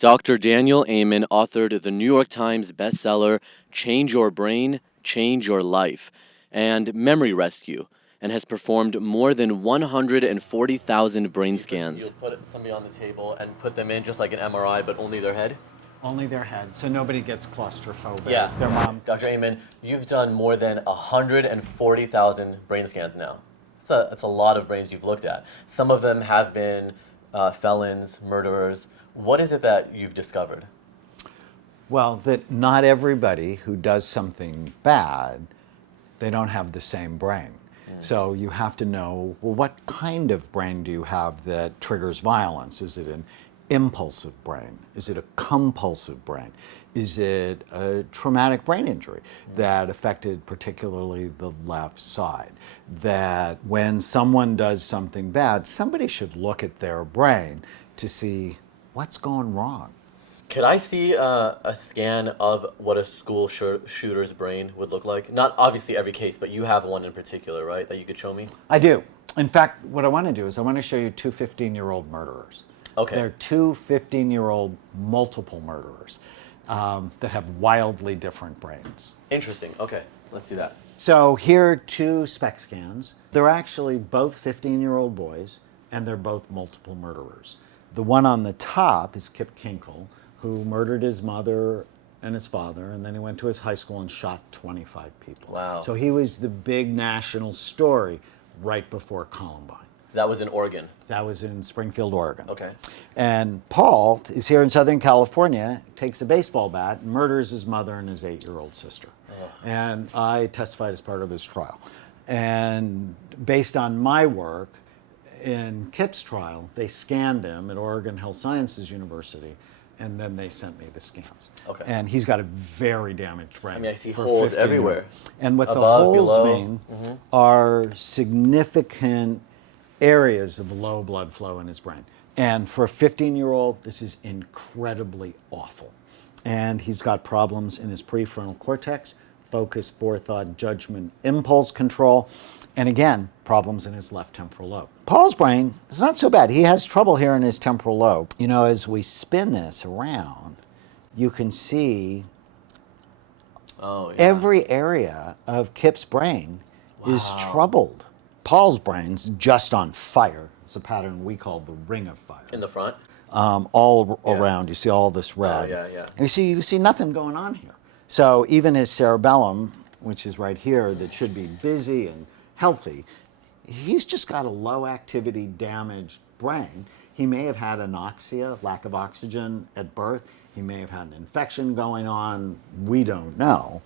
Dr. Daniel Amen authored the New York Times bestseller Change Your Brain, Change Your Life, and Memory Rescue, and has performed more than 140,000 brain scans. You'll put somebody on the table and put them in just like an MRI, but only their head? Only their head, so nobody gets claustrophobic. Yeah. Their mom. Dr. Amen, you've done more than 140,000 brain scans now. That's a lot of brains you've looked at. Some of them have been felons, murderers. What is it that you've discovered? Well, that not everybody who does something bad, they don't have the same brain. So you have to know, well, what kind of brain do you have that triggers violence? Is it an impulsive brain? Is it a compulsive brain? Is it a traumatic brain injury that affected particularly the left side? That when someone does something bad, somebody should look at their brain to see what's going wrong. Could I see a scan of what a school shooter's brain would look like? Not obviously every case, but you have one in particular, right, that you could show me? I do. In fact, what I want to do is I want to show you two 15-year-old murderers. Okay. They're two 15-year-old multiple murderers that have wildly different brains. Interesting. Okay, let's do that. So here are two Spect scans. They're actually both 15-year-old boys, and they're both multiple murderers. The one on the top is Kip Kinkle, who murdered his mother and his father, and then he went to his high school and shot 25 people. Wow. So he was the big national story right before Columbine. That was in Oregon. That was in Springfield, Oregon. Okay. And Paul is here in Southern California, takes a baseball bat, and murders his mother and his 8-year-old sister. And I testified as part of his trial. And based on my work, in Kip's trial, they scanned him at Oregon Health Sciences University, and then they sent me the scans. Okay. And he's got a very damaged brain. I mean, I see for holes 15 everywhere. years. And what the Above, holes below. mean are significant areas of low blood flow in his brain. And for a 15-year-old, this is incredibly awful. And he's got problems in his prefrontal cortex, focus, forethought, judgment, impulse control, and again, problems in his left temporal lobe. Paul's brain is not so bad. He has trouble here in his temporal lobe. You know, as we spin this around, you can see every area of Kip's brain is troubled. Paul's brain's just on fire. It's a pattern we call the ring of fire. In the front? All around, you see all this red. And you see nothing going on here. So even his cerebellum, which is right here, that should be busy and healthy, he's just got a low activity, damaged brain. He may have had anoxia, lack of oxygen at birth. He may have had an infection going on. We don't know.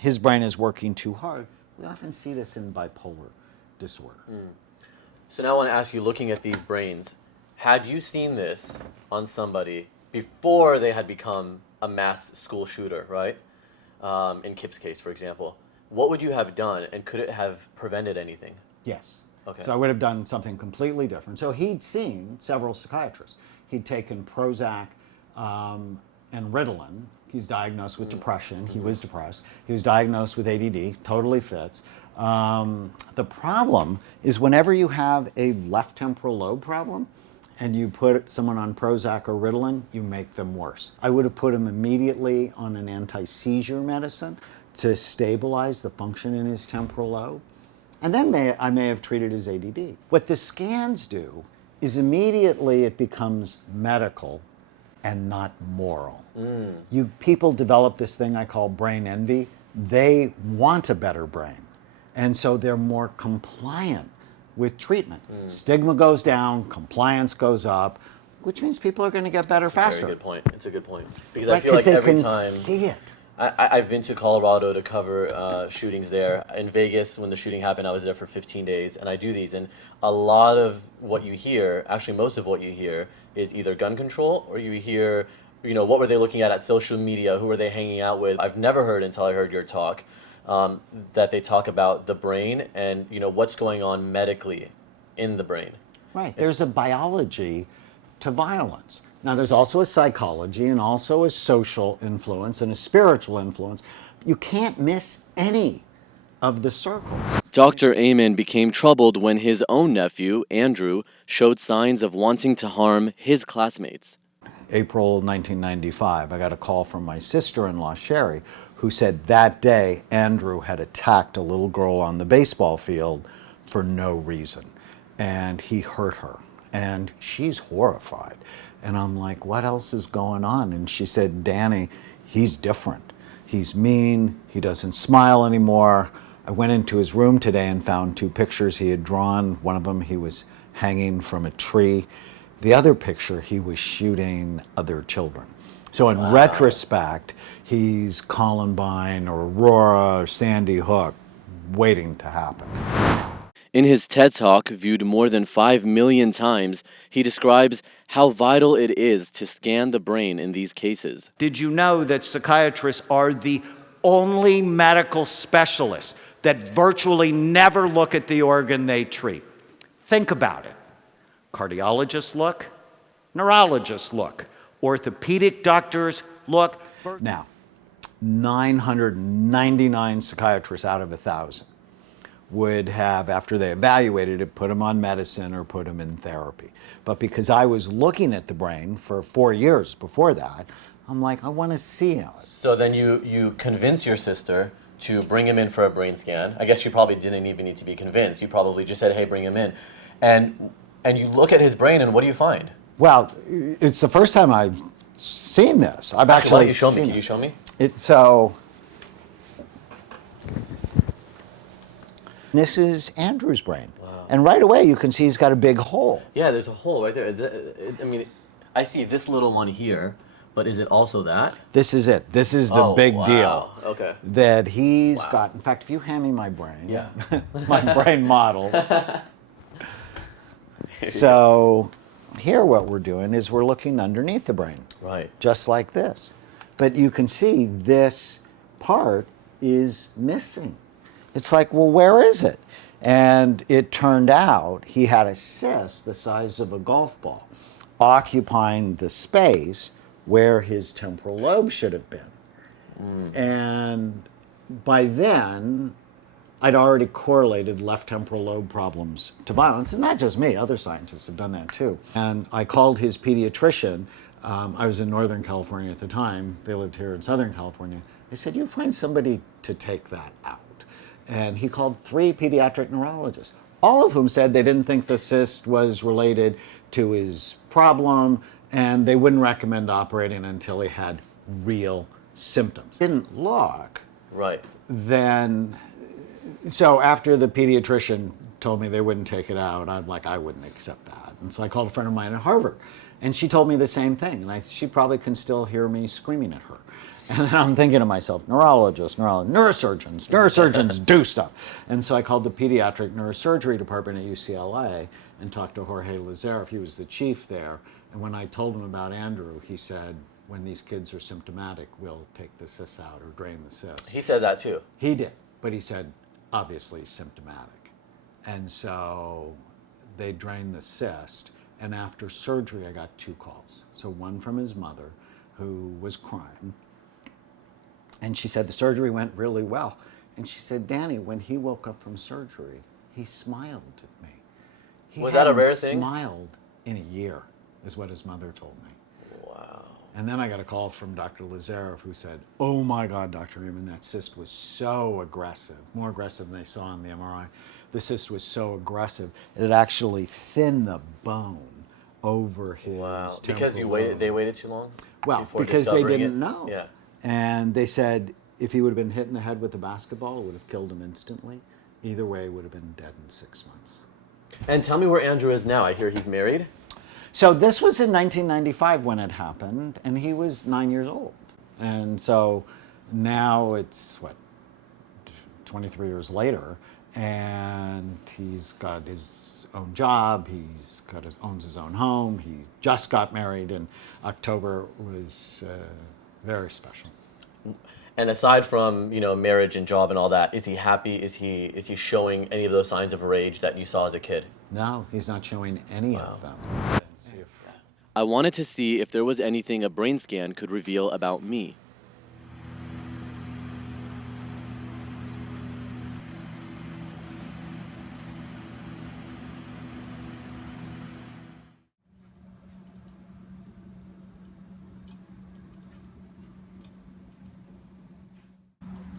His brain is working too hard. We often see this in bipolar disorder. So now I want to ask you, looking at these brains, had you seen this on somebody before they had become a mass school shooter, right? In Kip's case, for example, what would you have done, and could it have prevented anything? Yes. Okay. So I would have done something completely different. So he'd seen several psychiatrists. He'd taken Prozac and Ritalin. He's diagnosed with depression. He was depressed. He was diagnosed with ADD, totally fits. The problem is whenever you have a left temporal lobe problem and you put someone on Prozac or Ritalin, you make them worse. I would have put him immediately on an anti-seizure medicine to stabilize the function in his temporal lobe. And then I may have treated his ADD. What the scans do is immediately it becomes medical and not moral. People develop this thing I call brain envy. They want a better brain. And so they're more compliant with treatment. Stigma goes down, compliance goes up, which means people are going to get better faster. Very good point. It's a good point. Because Right, I feel like they every can time... see it. I've been to Colorado to cover shootings there. In Vegas, when the shooting happened, I was there for 15 days, and I do these. And a lot of what you hear, actually most of what you hear, is either gun control, or you hear, you know, what were they looking at social media, who were they hanging out with. I've never heard, until I heard your talk, that they talk about the brain and, you know, what's going on medically in the brain. Right. There's a biology to violence. Now, there's also a psychology and also a social influence and a spiritual influence. You can't miss any of the circles. Dr. Amen became troubled when his own nephew, Andrew, showed signs of wanting to harm his classmates. April 1995, I got a call from my sister-in-law, Sherry, who said that day Andrew had attacked a little girl on the baseball field for no reason. And he hurt her. And she's horrified. And I'm like, what else is going on? And she said, Danny, he's different. He's mean. He doesn't smile anymore. I went into his room today and found 2 pictures he had drawn. One of them, he was hanging from a tree. The other picture, he was shooting other children. So in retrospect, he's Columbine or Aurora or Sandy Hook waiting to happen. In his TED Talk, viewed more than 5 million times, he describes how vital it is to scan the brain in these cases. Did you know that psychiatrists are the only medical specialists that virtually never look at the organ they treat? Think about it. Cardiologists look, neurologists look, orthopedic doctors look. Now, 999 psychiatrists out of 1,000 would have, after they evaluated it, put him on medicine or put him in therapy. But because I was looking at the brain for 4 years before that, I'm like, I want to see it. So then you convince your sister to bring him in for a brain scan. I guess she probably didn't even need to be convinced. You probably just said, hey, bring him in. And you look at his brain, and what do you find? Well, it's the first time I've seen this. I've actually Why don't you show me? seen Can you show me? So this is Andrew's brain. Wow. And right away you can see he's got a big hole. Yeah, there's a hole right there. I mean, I see this little one here, but is it also that? This is it. This is the big deal. Okay. That he's got. In fact, if you hand me my brain, Yeah. my brain model. So here what we're doing is we're looking underneath the brain. Right. Just like this. But you can see this part is missing. It's like, well, where is it? And it turned out he had a cyst the size of a golf ball occupying the space where his temporal lobe should have been. And by then, I'd already correlated left temporal lobe problems to violence. And not just me, other scientists have done that too. And I called his pediatrician. I was in Northern California at the time. They lived here in Southern California. I said, you find somebody to take that out. And he called 3 pediatric neurologists, all of whom said they didn't think the cyst was related to his problem, and they wouldn't recommend operating until he had real symptoms. Didn't look. Right. Then, so after the pediatrician told me they wouldn't take it out, I'm like, I wouldn't accept that. And so I called a friend of mine at Harvard, and she told me the same thing. And she probably can still hear me screaming at her. And then I'm thinking to myself, neurosurgeons do stuff. And so I called the pediatric neurosurgery department at UCLA and talked to Jorge Lazarev. He was the chief there. And when I told him about Andrew, he said, when these kids are symptomatic, we'll take the cysts out or drain the cyst. He said that too. He did, but he said, obviously symptomatic. And so they drained the cyst. And after surgery, I got 2 calls. So one from his mother, who was crying. And she said, the surgery went really well. And she said, Danny, when he woke up from surgery, he smiled at me. Was that a rare thing? He smiled in a year, is what his mother told me. Wow. And then I got a call from Dr. Lazarev, who said, oh my God, Dr. Riemann, that cyst was so aggressive, more aggressive than they saw in the MRI. The cyst was so aggressive, it actually thinned the bone over his temporal Because they waited too long? Well, before because they discovering didn't it? know. Yeah. And they said if he would have been hit in the head with a basketball, it would have killed him instantly. Either way, he would have been dead in 6 months. And tell me where Andrew is now. I hear he's married. So this was in 1995 when it happened, and he was 9 years old. And so now it's, 23 years later, and he's got his own job, owns his own home, he just got married, and October was very special. And aside from marriage and job and all that, is he happy? Is he showing any of those signs of rage that you saw as a kid? No, he's not showing any of them. I wanted to see if there was anything a brain scan could reveal about me.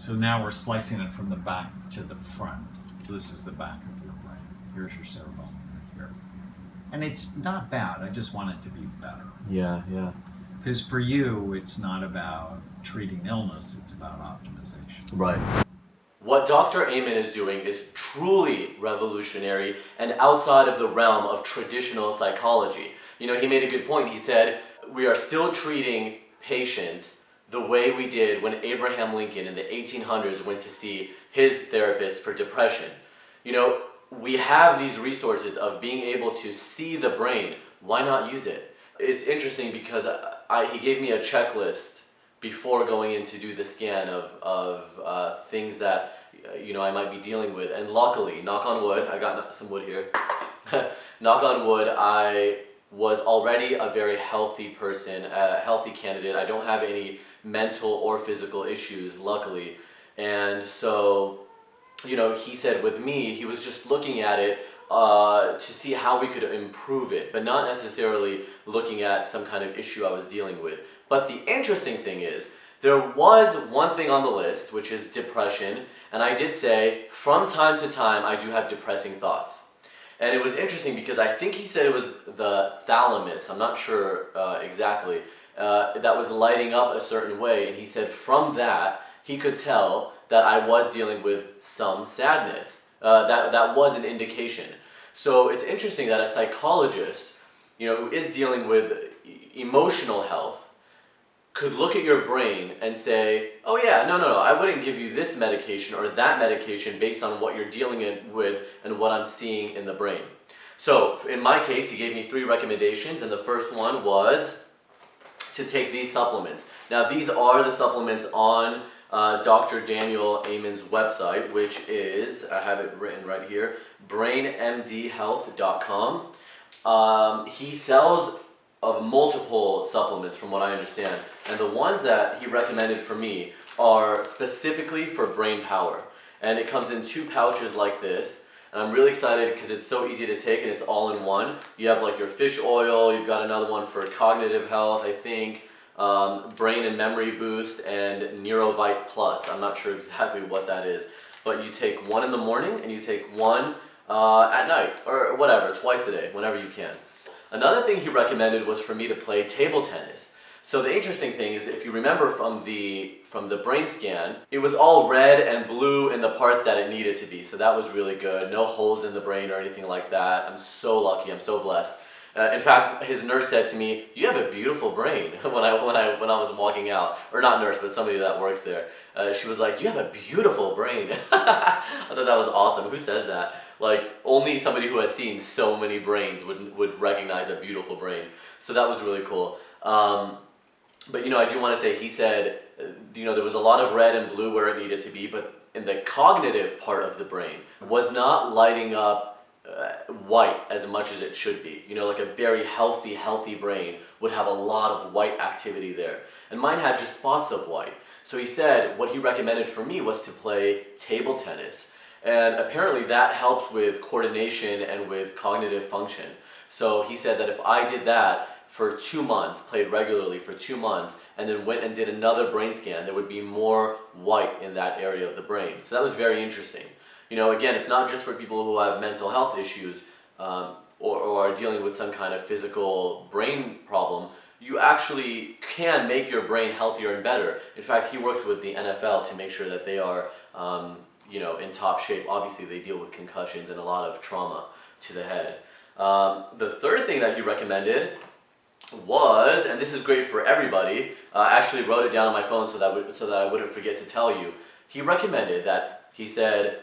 So now we're slicing it from the back to the front. So this is the back of your brain. Here's your cerebellum right here. And it's not bad. I just want it to be better. Yeah, yeah. Because for you, it's not about treating illness, it's about optimization. Right. What Dr. Amen is doing is truly revolutionary and outside of the realm of traditional psychology. You know, he made a good point. He said, we are still treating patients the way we did when Abraham Lincoln in the 1800s went to see his therapist for depression. You know, we have these resources of being able to see the brain. Why not use it? It's interesting because he gave me a checklist before going in to do the scan of things that I might be dealing with. And luckily, knock on wood, I got some wood here. Knock on wood, I was already a very healthy person, a healthy candidate. I don't have any mental or physical issues, luckily. And so, he said with me, he was just looking at it to see how we could improve it, but not necessarily looking at some kind of issue I was dealing with. But the interesting thing is, there was one thing on the list, which is depression, and I did say, from time to time, I do have depressing thoughts. And it was interesting because I think he said it was the thalamus, I'm not sure exactly, that was lighting up a certain way, and he said from that, he could tell that I was dealing with some sadness. That was an indication. So it's interesting that a psychologist, who is dealing with emotional health, could look at your brain and say, oh yeah, no, I wouldn't give you this medication or that medication based on what you're dealing with and what I'm seeing in the brain. So in my case, he gave me 3 recommendations, and the first one was to take these supplements. Now these are the supplements on Dr. Daniel Amen's website, which is, I have it written right here, brainmdhealth.com. He sells multiple supplements from what I understand, and the ones that he recommended for me are specifically for brain power, and it comes in 2 pouches like this, and I'm really excited because it's so easy to take and it's all in one. You have like your fish oil, you've got another one for cognitive health, I think, brain and memory boost, and Neurovite Plus. I'm not sure exactly what that is, but you take one in the morning and you take one at night, or whatever, twice a day, whenever you can. Another thing he recommended was for me to play table tennis. So the interesting thing is, if you remember from the brain scan, it was all red and blue in the parts that it needed to be. So that was really good. No holes in the brain or anything like that. I'm so lucky. I'm so blessed. In fact, his nurse said to me, "You have a beautiful brain." when I was walking out, or not nurse, but somebody that works there. She was like, "You have a beautiful brain." I thought that was awesome. Who says that? Like, only somebody who has seen so many brains would recognize a beautiful brain. So that was really cool. But I do want to say, he said, there was a lot of red and blue where it needed to be, but in the cognitive part of the brain was not lighting up white as much as it should be. Like a very healthy brain would have a lot of white activity there. And mine had just spots of white. So he said what he recommended for me was to play table tennis. And apparently that helps with coordination and with cognitive function. So he said that if I did that for 2 months, played regularly for 2 months, and then went and did another brain scan, there would be more white in that area of the brain. So that was very interesting. Again, it's not just for people who have mental health issues or are dealing with some kind of physical brain problem. You actually can make your brain healthier and better. In fact, he works with the NFL to make sure that they are in top shape. Obviously, they deal with concussions and a lot of trauma to the head. The third thing that he recommended was, and this is great for everybody, I actually wrote it down on my phone so that I wouldn't forget to tell you. He recommended that, he said,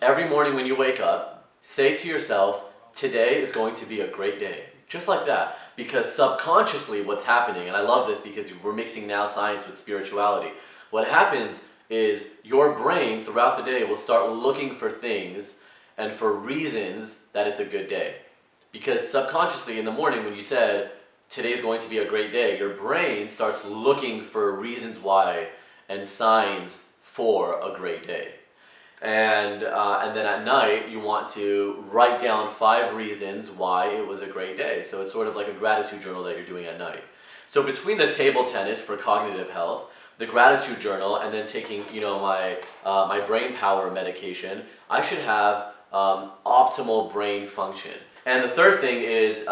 every morning when you wake up, say to yourself, today is going to be a great day. Just like that. Because subconsciously what's happening, and I love this because we're mixing now science with spirituality, what happens is your brain throughout the day will start looking for things and for reasons that it's a good day. Because subconsciously in the morning when you said, today's going to be a great day, your brain starts looking for reasons why and signs for a great day. And then at night, you want to write down 5 reasons why it was a great day. So it's sort of like a gratitude journal that you're doing at night. So between the table tennis for cognitive health, the gratitude journal, and then taking, my brain power medication, I should have optimal brain function. And the third thing is,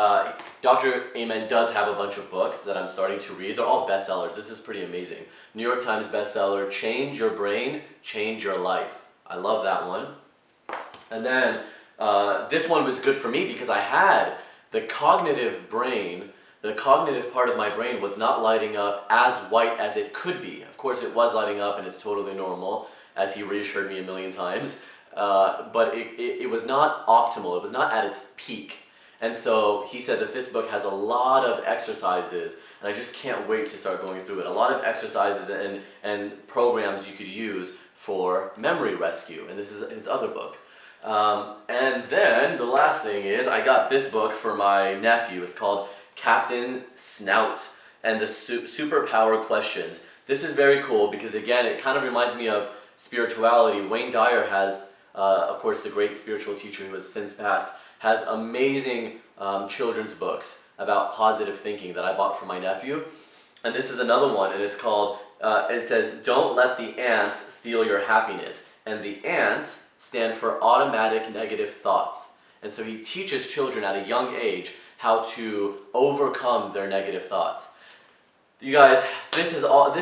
Dr. Amen does have a bunch of books that I'm starting to read. They're all bestsellers. This is pretty amazing. New York Times bestseller, Change Your Brain, Change Your Life. I love that one. And then this one was good for me because I had the cognitive brain, the cognitive part of my brain was not lighting up as white as it could be. Of course it was lighting up and it's totally normal, as he reassured me a million times. But it was not optimal, it was not at its peak. And so he said that this book has a lot of exercises, and I just can't wait to start going through it. A lot of exercises and programs you could use for memory rescue, and this is his other book. And then the last thing is I got this book for my nephew. It's called Captain Snout and the Superpower Questions. This is very cool because, again, it kind of reminds me of spirituality. Wayne Dyer has, of course, the great spiritual teacher who has since passed, has amazing children's books about positive thinking that I bought for my nephew. And this is another one, and it's called, it says, Don't Let the Ants Steal Your Happiness. And the ants stand for automatic negative thoughts. And so he teaches children at a young age how to overcome their negative thoughts. You guys, this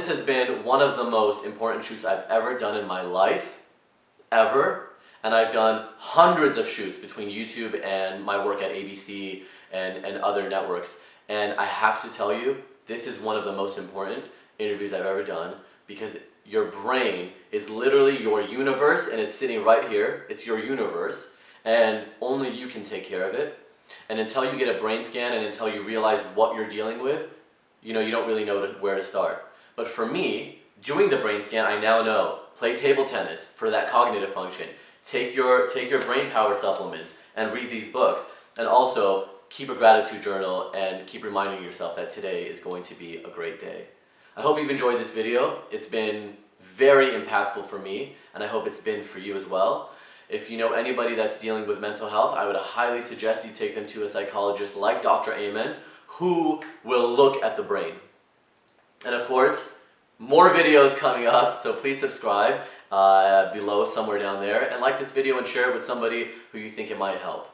has been one of the most important shoots I've ever done in my life, ever. And I've done hundreds of shoots between YouTube and my work at ABC and other networks. And I have to tell you, this is one of the most important interviews I've ever done because your brain is literally your universe and it's sitting right here. It's your universe and only you can take care of it. And until you get a brain scan and until you realize what you're dealing with, you don't really know where to start. But for me, doing the brain scan, I now know, play table tennis for that cognitive function. Take your brain power supplements and read these books. And also, keep a gratitude journal and keep reminding yourself that today is going to be a great day. I hope you've enjoyed this video. It's been very impactful for me, and I hope it's been for you as well. If you know anybody that's dealing with mental health, I would highly suggest you take them to a psychologist like Dr. Amen, who will look at the brain. And of course, more videos coming up, so please subscribe below, somewhere down there, and like this video and share it with somebody who you think it might help.